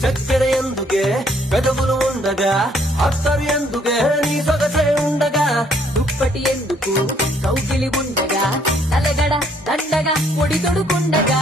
చక్కెర ఎందుకే పెదవులు ఉండగా అత్తరు ఎందుకే నీ సొగసే ఉండగా దుప్పటి ఎందుకు కౌగిలి ఉండగా తలగడ దండగా పొడి తొడుకుండగా